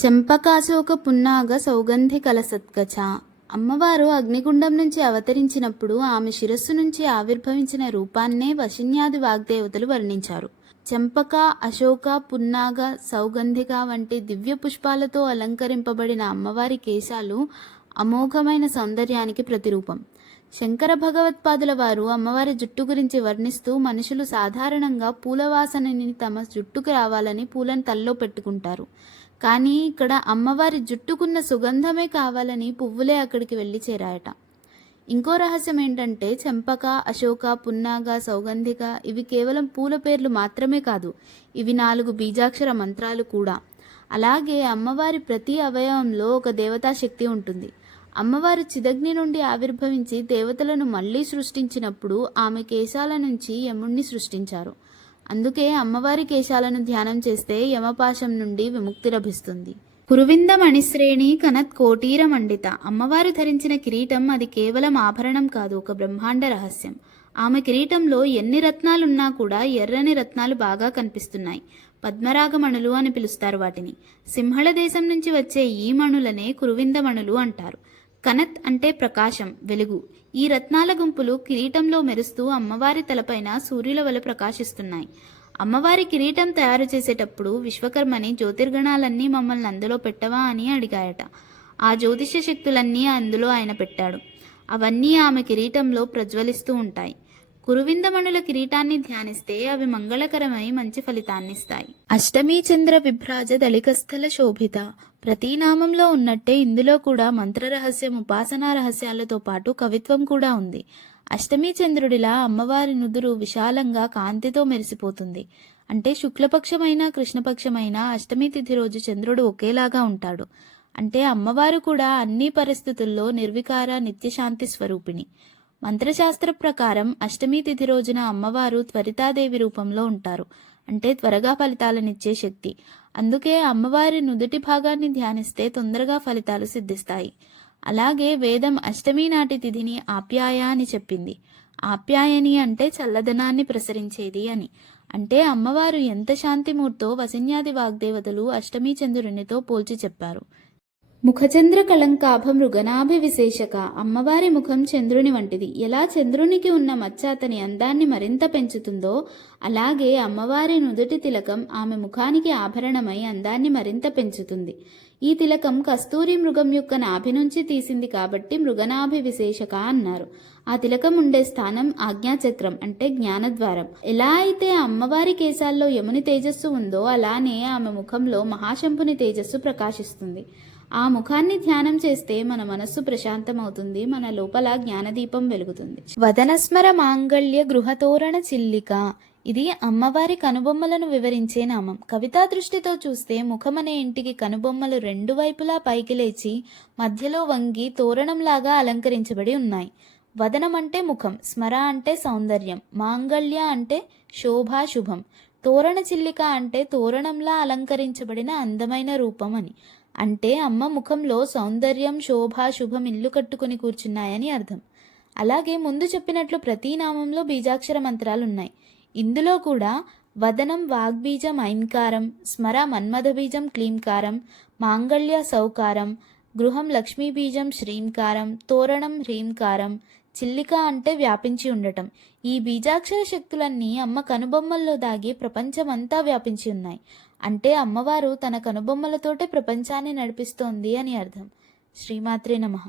చెంపకాశోక పున్నాగ సౌగంధి కలసత్కచ. అమ్మవారు అగ్నిగుండం నుంచి అవతరించినప్పుడు ఆమె శిరస్సు నుంచి ఆవిర్భవించిన రూపాన్నే వశిన్యాది వాగ్దేవతలు వర్ణించారు. చెంపక, అశోక, పున్నాగ, సౌగంధిక వంటి దివ్య పుష్పాలతో అలంకరింపబడిన అమ్మవారి కేశాలు అమోఘమైన సౌందర్యానికి ప్రతిరూపం. శంకర భగవత్పాదుల వారు అమ్మవారి జుట్టు గురించి వర్ణిస్తూ, మనుషులు సాధారణంగా పూలవాసనని తమ జుట్టుకు రావాలని పూలను తల్లో పెట్టుకుంటారు. కానీ ఇక్కడ అమ్మవారి జుట్టుకున్న సుగంధమే కావాలని పువ్వులే అక్కడికి వెళ్ళి చేరాయట. ఇంకో రహస్యం ఏంటంటే, చెంపక, అశోక, పున్నాగ, సౌగంధిక ఇవి కేవలం పూల పేర్లు మాత్రమే కాదు, ఇవి 4 బీజాక్షర మంత్రాలు కూడా. అలాగే అమ్మవారి ప్రతి అవయవంలో ఒక దేవతా శక్తి ఉంటుంది. అమ్మవారు చిదగ్ని నుండి ఆవిర్భవించి దేవతలను మళ్ళీ సృష్టించినప్పుడు ఆమె కేశాల నుంచి యముణ్ణి సృష్టించారు. అందుకే అమ్మవారి కేశాలను ధ్యానం చేస్తే యమపాశం నుండి విముక్తి లభిస్తుంది. కురువింద మణిశ్రేణి కనత్ కోటీర మండిత. అమ్మవారు ధరించిన కిరీటం అది కేవలం ఆభరణం కాదు, ఒక బ్రహ్మాండ రహస్యం. ఆమె కిరీటంలో ఎన్ని రత్నాలున్నా కూడా ఎర్రని రత్నాలు బాగా కనిపిస్తున్నాయి. పద్మరాగమణులు అని పిలుస్తారు వాటిని. సింహళ దేశం నుంచి వచ్చే ఈ మణులనే కురువిందమణులు అంటారు. కనత్ అంటే ప్రకాశం, వెలుగు. ఈ రత్నాల గుంపులు కిరీటంలో మెరుస్తూ అమ్మవారి తలపైన సూర్యుల వలె ప్రకాశిస్తున్నాయి. అమ్మవారి కిరీటం తయారు చేసేటప్పుడు విశ్వకర్మని జ్యోతిర్గణాలన్నీ మమ్మల్ని అందులో పెట్టవా అని అడిగాయట. ఆ జ్యోతిష శక్తులన్నీ అందులో ఆయన పెట్టాడు. అవన్నీ ఆమె కిరీటంలో ప్రజ్వలిస్తూ ఉంటాయి. కురువిందమణుల కిరీటాన్ని ధ్యానిస్తే అవి మంగళకరమై మంచి ఫలితాన్నిస్తాయి. అష్టమీ చంద్ర విభ్రాజ దళికస్థల శోభిత. ప్రతి నామంలో ఉన్నట్టే ఇందులో కూడా మంత్ర రహస్యం, ఉపాసనా రహస్యాలతో పాటు కవిత్వం కూడా ఉంది. అష్టమీ చంద్రుడిలా అమ్మవారి నుదురు విశాలంగా కాంతితో మెరిసిపోతుంది. అంటే శుక్లపక్షమైన కృష్ణపక్షమైన అష్టమి తిథి రోజు చంద్రుడు ఒకేలాగా ఉంటాడు. అంటే అమ్మవారు కూడా అన్ని పరిస్థితుల్లో నిర్వికార నిత్యశాంతి స్వరూపిణి. మంత్రశాస్త్ర ప్రకారం అష్టమి తిథి రోజున అమ్మవారు త్వరితాదేవి రూపంలో ఉంటారు. అంటే త్వరగా ఫలితాలనిచ్చే శక్తి. అందుకే అమ్మవారి నుదుటి భాగాన్ని ధ్యానిస్తే తొందరగా ఫలితాలు సిద్ధిస్తాయి. అలాగే వేదం అష్టమి నాటి తిథిని ఆప్యాయ అని చెప్పింది. ఆప్యాయని అంటే చల్లదనాన్ని ప్రసరించేది అని. అంటే అమ్మవారు ఎంత శాంతిమూర్తో వసిన్యాది వాగ్దేవతలు అష్టమి చంద్రునితో పోల్చి చెప్పారు. ముఖచంద్ర కళంకాభ మృగనాభి విశేషక. అమ్మవారి ముఖం చంద్రుని వంటిది. ఎలా చంద్రునికి ఉన్న మచ్చ అతని అందాన్ని మరింత పెంచుతుందో, అలాగే అమ్మవారి నుదుటి తిలకం ఆమె ముఖానికి ఆభరణమై అందాన్ని మరింత పెంచుతుంది. ఈ తిలకం కస్తూరి మృగం యొక్క నాభి నుంచి తీసింది కాబట్టి మృగనాభి విశేషక అన్నారు. ఆ తిలకం ఉండే స్థానం ఆజ్ఞాచక్రం, అంటే జ్ఞానద్వారం. ఎలా అయితే అమ్మవారి కేశాల్లో యముని తేజస్సు ఉందో, అలానే ఆమె ముఖంలో మహాశంభుని తేజస్సు ప్రకాశిస్తుంది. ఆ ముఖాన్ని ధ్యానం చేస్తే మన మనస్సు ప్రశాంతమవుతుంది, మన లోపల జ్ఞానదీపం వెలుగుతుంది. వదనస్మర మాంగళ్య గృహతోరణ చిల్లిక. ఇది అమ్మవారి కనుబొమ్మలను వివరించే నామం. కవితా దృష్టితో చూస్తే ముఖమనే ఇంటికి కనుబొమ్మలు 2 వైపులా పైకి లేచి మధ్యలో వంగి తోరణంలాగా అలంకరించబడి ఉన్నాయి. వదనం అంటే ముఖం, స్మర అంటే సౌందర్యం, మాంగళ్య అంటే శోభ, శుభం, తోరణ చిల్లిక అంటే తోరణంలా అలంకరించబడిన అందమైన రూపం అని. అంటే అమ్మ ముఖంలో సౌందర్యం, శోభ, శుభం ఇల్లు కట్టుకుని కూర్చున్నాయని అర్థం. అలాగే ముందు చెప్పినట్లు ప్రతి నామంలో బీజాక్షర మంత్రాలున్నాయి. ఇందులో కూడా వదనం వాగ్బీజం ఐంకారం, స్మర మన్మథ బీజం క్లీంకారం, మాంగళ్య సౌకారం, గృహం లక్ష్మీబీజం శ్రీంకారం, తోరణం హ్రీంకారం, చిల్లిక అంటే వ్యాపించి ఉండటం. ఈ బీజాక్షర శక్తులన్నీ అమ్మ కనుబొమ్మల్లో దాగి ప్రపంచమంతా వ్యాపించి ఉన్నాయి. అంటే అమ్మవారు తన కనుబొమ్మలతోటే ప్రపంచాన్ని నడిపిస్తోంది అని అర్థం. శ్రీమాత్రే నమః.